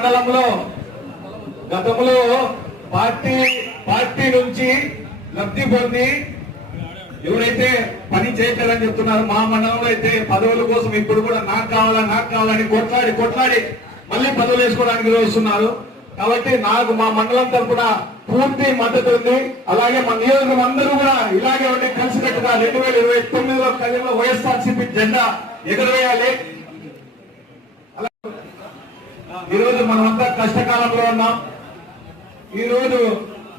మండలంలో గతంలో పార్టీ నుంచి లబ్ధి పొంది ఎవరైతే పని చేయలేదని చెప్తున్నారు, మా మండలంలో అయితే పదవుల కోసం ఇప్పుడు కూడా నాకు కావాలని కొట్లాడి మళ్ళీ పదవులు వేసుకోవడానికి వస్తున్నారు. కాబట్టి నాకు మా మండలం తరఫున పూర్తి మద్దతు ఉంది. అలాగే మా నియోజకవర్గం అందరూ కూడా ఇలాగే ఉండి కలిసికట్టుగా 2029లో కదిరిలో వైఎస్ఆర్సీపీ జెండా ఎగరవేయాలి. ఈరోజు మనమంతా కష్టకాలంలో ఉన్నాం. ఈరోజు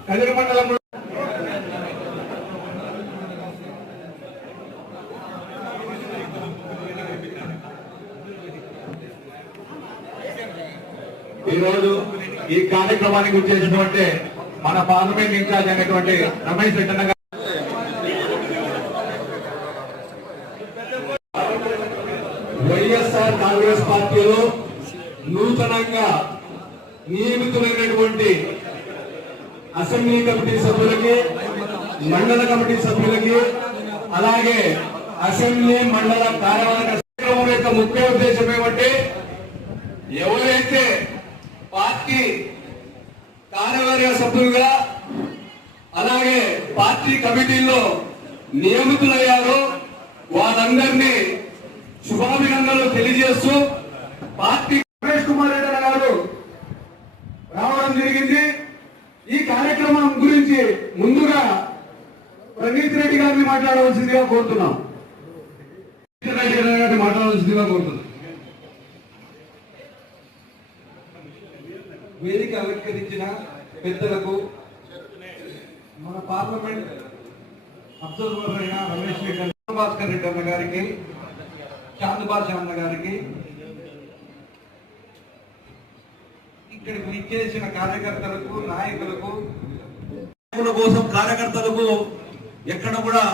కదిరి మండలంలో ఈరోజు ఈ కార్యక్రమానికి వచ్చేసినటువంటి మన పార్లమెంట్ ఇన్ఛార్జ్ అయినటువంటి రమేష్ రెడ్డి గారు, వైఎస్ఆర్ కాంగ్రెస్ పార్టీలో నూతనంగా నియమితులైనటువంటి అసెంబ్లీ కమిటీ సభ్యులకి, మండల కమిటీ సభ్యులకి, అలాగే అసెంబ్లీ మండల కార్యవర్గ కార్యక్రమం యొక్క ముఖ్య ఉద్దేశం ఏమంటే ఎవరైతే పార్టీ కార్యవర్గ సభ్యులుగా అలాగే పార్టీ కమిటీల్లో నియమితులయ్యారో వారందరినీ శుభాభినందనలు తెలియజేస్తూ పార్టీ రమేష్ కుమార్ రెడ్డి గారు రావడం జరిగింది. ఈ కార్యక్రమం గురించి ముందుగా ప్రణీత్ రెడ్డి గారిని మాట్లాడవలసిందిగా కోరుతున్నాం. మాట్లాడవలసిందిగా కోరుతున్నాం. వేదిక అలంకరించిన పెద్దలకు, మన పార్లమెంట్ అబ్జర్వర్ అయిన రమేష్ రెడ్డి, భాస్కర్ రెడ్డి అన్న గారికి, చాంద్ బాషా అన్న గారికి, ఇక్కడికి విచ్చేసిన కార్యకర్తలకు, నాయకులకు కోసం కార్యకర్తలకు ఎక్కడ కూడా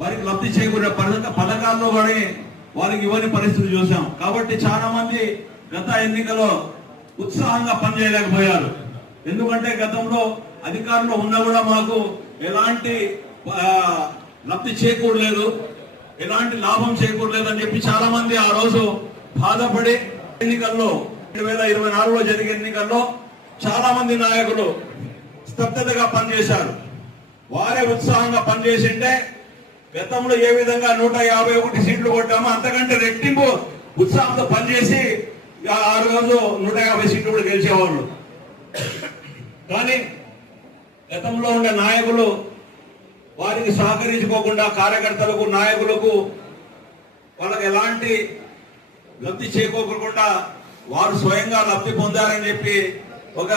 వారికి లబ్ధి చేకూరే పథకాల్లో కూడా వారికి ఇవ్వని పరిస్థితులు చూసాం. కాబట్టి చాలా మంది గత ఎన్నికలో ఉత్సాహంగా పనిచేయలేకపోయారు. ఎందుకంటే గతంలో అధికారంలో ఉన్నా కూడా మాకు ఎలాంటి లబ్ధి చేకూరలేదు, ఎలాంటి లాభం చేకూరలేదు అని చెప్పి చాలా మంది ఆ రోజు బాధపడి ఎన్నికల్లో 2024లో జరిగే ఎన్నికల్లో చాలా మంది నాయకులు స్తబ్దతగా పనిచేశారు. వారే ఉత్సాహంగా పనిచేసింటే గతంలో ఏ విధంగా 151 సీట్లు కొట్టామో అంతకంటే రెట్టింపు ఉత్సాహంతో పనిచేసి ఆ రోజు 150 సీట్లు కూడా గెలిచేవాళ్ళు. కానీ గతంలో ఉండే నాయకులు వారికి సహకరించుకోకుండా కార్యకర్తలకు, నాయకులకు వాళ్ళకి ఎలాంటి లబ్ధి చేకూరకుండా వారు స్వయంగా లబ్ధి పొందారని చెప్పి ఒక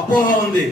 అపోహ ఉంది.